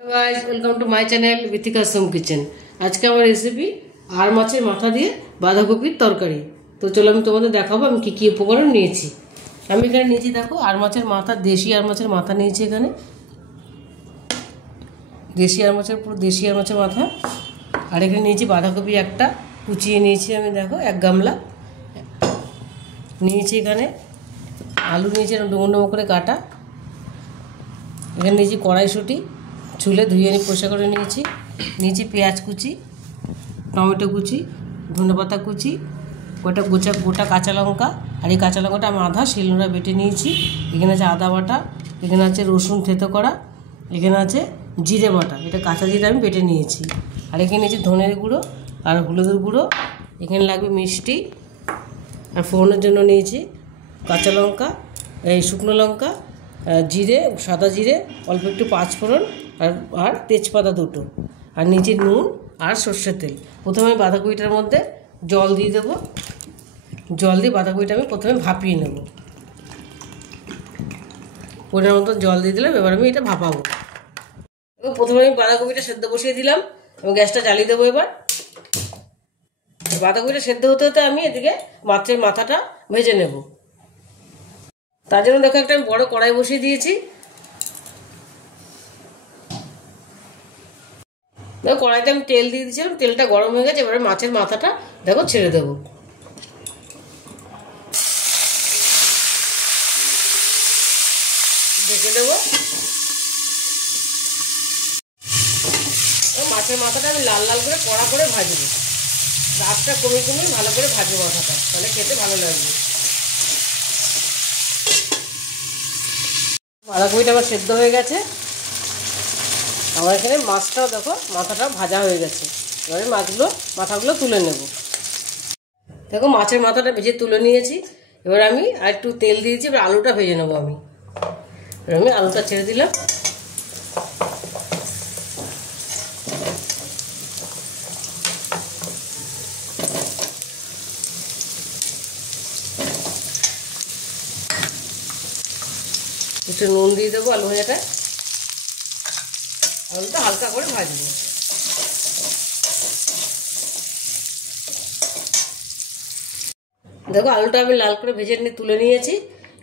Guys welcome to my channel Vithika's home kitchen. आज के আমার রেসিপি আর মাছের মাথা দিয়ে বাঁধাকপির তরকারি। তো চলো আমি তোমাদের দেখাবো আমি কি কি উপকরণ নিয়েছি। আমি এখানে নিয়েছি দেখো আর মাছের মাথা, দেশি আর মাছের মাথা নিয়েছি। এখানে দেশি আর মাছের মাথা। আর এখানে নিয়েছি বাঁধাকপি একটা কুচিয়ে নিয়েছি আমি, দেখো এক গামলা নিয়েছি। এখানে আলু নিয়েছি ডুমো ডুমো করে কাটা। এখানে নিয়েছি কড়াইশুঁটি ছুলে ধুয়ে নিয়ে পরিষ্কার করে নিয়েছি পেঁয়াজ কুচি, টমেটো কুচি, ধনেপাতা কুচি, গোটা কাঁচা লঙ্কা। আর এই কাঁচা লঙ্কাটা আমি আধা শিলনোড়া বেটে নিয়েছি। এখানে আছে আদা বাটা, এখানে আছে রসুন থেতো করা, এখানে আছে জিরে বাটা, এটা কাঁচা জিরে আমি বেটে নিয়েছি। আর এখানে নিয়েছি ধনের গুঁড়ো আর হলুদের গুঁড়ো। এখানে লাগবে মিষ্টি। আর ফোড়নের জন্য নিয়েছি কাঁচা লঙ্কা, এই শুকনো লঙ্কা, জিরে, সাদা জিরে, অল্প একটু পাঁচফোড়ন আর তেজপাতা দুটো। আর নিচে নুন আর সর্ষের তেল। প্রথমে আমি বাঁধাকপিটার মধ্যে জল দিয়ে দেবো। জল দিয়ে বাঁধাকপিটা আমি প্রথমে ভাপিয়ে নেব। পরিমাণ মতো জল দিয়ে দিলাম। এবার আমি এটা ভাপাবো। এবং প্রথমে আমি বাঁধাকপিটা সেদ্ধ বসিয়ে দিলাম এবং গ্যাসটা জ্বালিয়ে দেবো। এবার বাঁধাকপিটা সেদ্ধ হতে হতে আমি এদিকে মাছের মাথাটা ভেজে নেব। তার জন্য দেখো একটা আমি বড় কড়াই বসিয়ে দিয়েছি। দেখো কড়াইতে আমি তেল দিয়ে দিয়েছিলাম, তেলটা গরম হয়ে গেছে। এবারে মাছের মাথাটা দেখো ছেড়ে দেবো। ঢেকে দেবো। মাছের মাথাটা আমি লাল লাল করে কড়া করে ভাজবো। রাতটা কমিয়ে ভালো করে ভাজবো মাথাটা, তাহলে খেতে ভালো লাগবে। বাঁধাকপিটা আমার সেদ্ধ হয়ে গেছে। আমার এখানে মাছটাও দেখো মাথাটা ভাজা হয়ে গেছে। এবারে মাথাগুলো তুলে নেব। দেখো মাছের মাথাটা ভেজে তুলে নিয়েছি। এবার আমি আর একটু তেল দিয়েছি। এবার আলুটা ভেজে নেবো আমি। এবার আমি আলুটা ছেড়ে দিলাম। একটু নুন দিয়ে দেবো আলু ভাজাটা। আলুটা হালকা করে ভাজবো। দেখো আলুটা আমি লাল করে ভেজে নিয়ে তুলে নিয়েছি।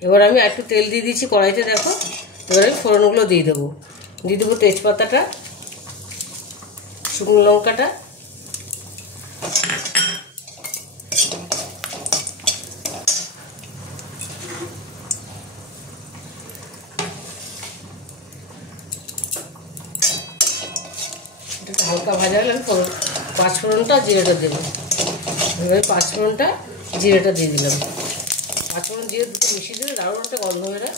এবার আমি একটু তেল দিয়ে দিয়েছি কড়াইতে। দেখো এবার আমি ফোড়নগুলো দিয়ে দেবো। দিয়ে দেবো তেজপাতাটা, শুকনো লঙ্কাটা, হালকা ভাজা হলে আমি পাঁচফোড়নটা জিরেটা দেবো। এবার পাঁচফোড়নটা জিরেটা দিয়ে দিলাম। পাঁচফোড়ন জিরে দুটো মিশিয়ে দিলে দারুণ একটা গন্ধ বেরোয়।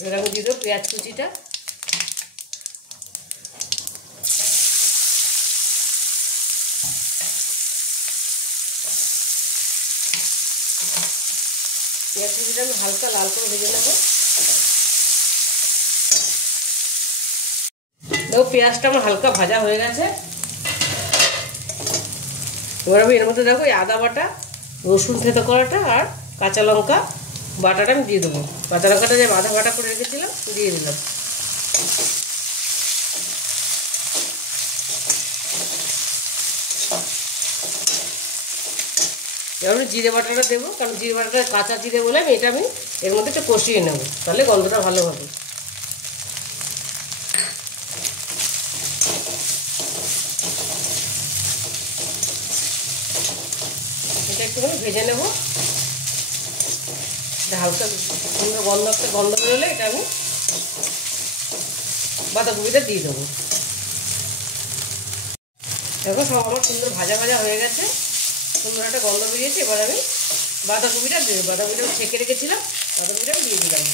এবার আমি দিয়ে দেবো পেঁয়াজ কুচিটা। পেঁয়াজ কুচিটা আমি হালকা লাল করে ভেজে নেবো। দেখো পেঁয়াজটা আমার হালকা ভাজা হয়ে গেছে। এবার আমি এর মধ্যে দেখো আদা বাটা, রসুন থেতো করাটা আর কাঁচা লঙ্কা বাটাটা আমি দিয়ে দেবো। কাঁচা লঙ্কাটা যে আদা বাটা করে রেখেছিলাম দিয়ে দিলাম। এবার আমি জিরে বাটাটা দেবো, কারণ জিরে বাটাটা কাঁচা জিরে বলে এটা আমি এর মধ্যে একটু কষিয়ে নেবো, তাহলে গন্ধটা ভালো হবে। এটা একটুখানি ভেজে নেব। হালকা সুন্দর গন্ধ বেরোলে এটা আমি বাঁধাকপিটা দিয়ে দেবো। দেখো সব আমার সুন্দর ভাজা হয়ে গেছে, সুন্দর একটা গন্ধ বেরিয়েছে। এবার আমি বাঁধাকপিটা ছেঁকে রেখেছিলাম, বাঁধাকপিটা দিয়ে দিলাম।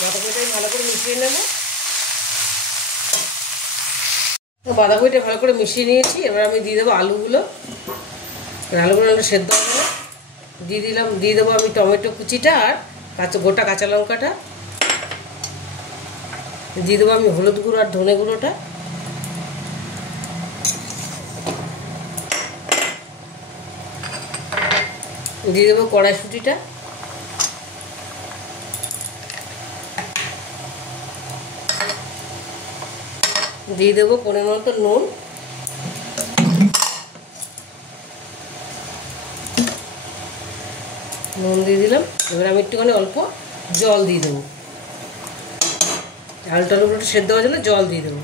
বাঁধাকপিটা আমি ভালো করে মিশিয়ে নেব। বাঁধাকপিটা ভালো করে মিশিয়ে নিয়েছি। এবার আমি দিয়ে দেবো আলুগুলো একটু সেদ্ধ হবে না। দিয়ে দেবো আমি টমেটো কুচিটা আর গোটা কাঁচা লঙ্কাটা। দিয়ে দেবো আমি হলুদ গুঁড়ো আর ধনে গুঁড়োটা। দিয়ে দেবো কড়াইশুঁটিটা। দিয়ে দেবো পরিমাণ মতো নুন, নুন দিয়ে দিলাম। এবার আমি একটুখানি অল্প জল দিয়ে দেবো, আলুটা একটু সেদ্ধ হওয়ার জন্য জল দিয়ে দেবো।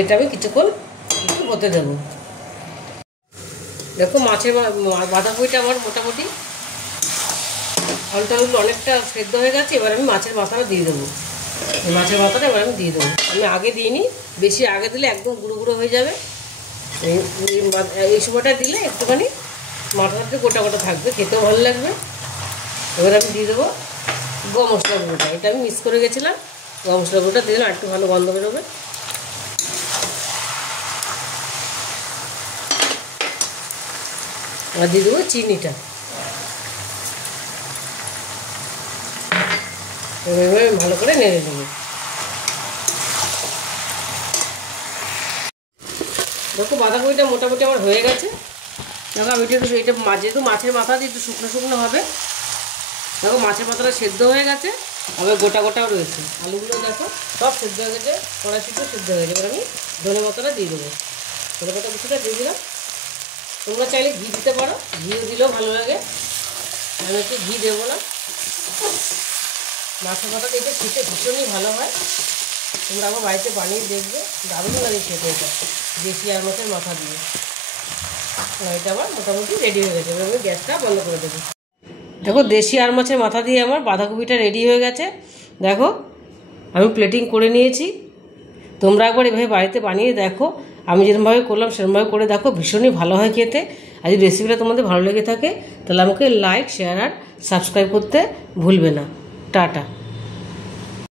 এটা আমি কিছুক্ষণ একটু হতে দেবো। দেখো মাছের বাঁধাকপিটা আমার মোটামুটি আলুগুলো অনেকটা সেদ্ধ হয়ে গেছে। এবার আমি মাছের মাথাটা দিয়ে দেবো। মাছের মাথাটা এবার আমি দিয়ে দেবো। আমি আগে দিইনি, বেশি আগে দিলে একদম গুঁড়ো গুঁড়ো হয়ে যাবে। এই সময়টা দিলে একটুখানি মাথাটা গোটা গোটা থাকবে, খেতেও ভালো লাগবে। এবার আমি দিয়ে দেবো গরম মশলা গুঁড়োটা। এটা আমি মিক্স করে গেছিলাম, গরম মশলা গুঁড়োটা দিলে একটু ভালো গন্ধ বেরোবে। আর দিয়ে দেবো চিনিটা। এবার ভালো করে নেড়ে দেবো। দেখো বাঁধাকপিটা মোটামুটি আমার হয়ে গেছে। দেখো আমি একটু এটা যেহেতু মাছের মাথা দিয়ে একটু শুকনো শুকনো হবে। দেখো মাছের মাথাটা সেদ্ধ হয়ে গেছে, আবার গোটা গোটাও রয়েছে। আলুগুলো দেখো সব সেদ্ধ হয়ে গেছে, কড়াইশুঁটিও সেদ্ধ হয়ে গেছে। এবার আমি ধনে পাতাটা দিয়ে দেবো। ধনে পাতা কিছুটা দিয়ে দিলাম। তোমরা চাইলে ঘি দিতে পারো, ঘিও দিলেও ভালো লাগে। আমি একটু ঘি দেবো না। মাছের মাথা দিয়ে খেতে ভীষণই ভালো হয়। তোমরা আমার বাড়িতে বানিয়ে দেখবে, দারুণ লাগে খেতে এটা, দেশি আর মাছের মাথা দিয়ে। এটা আমার মোটামুটি রেডি হয়ে গেছে। এবার আমি গ্যাসটা বন্ধ করে দেবো। দেখো দেশি আর মাছের মাথা দিয়ে আমার বাঁধাকপিটা রেডি হয়ে গেছে। দেখো আমি প্লেটিং করে নিয়েছি। তোমরা একবার এভাবে বাড়িতে বানিয়ে দেখো। আমি যেরকমভাবে করলাম সেরকমভাবে করে দেখো, ভীষণই ভালো হয় খেতে। আর যদি রেসিপিটা তোমাদের ভালো লেগে থাকে তাহলে আমাকে লাইক, শেয়ার আর সাবস্ক্রাইব করতে ভুলবে না। টাটা।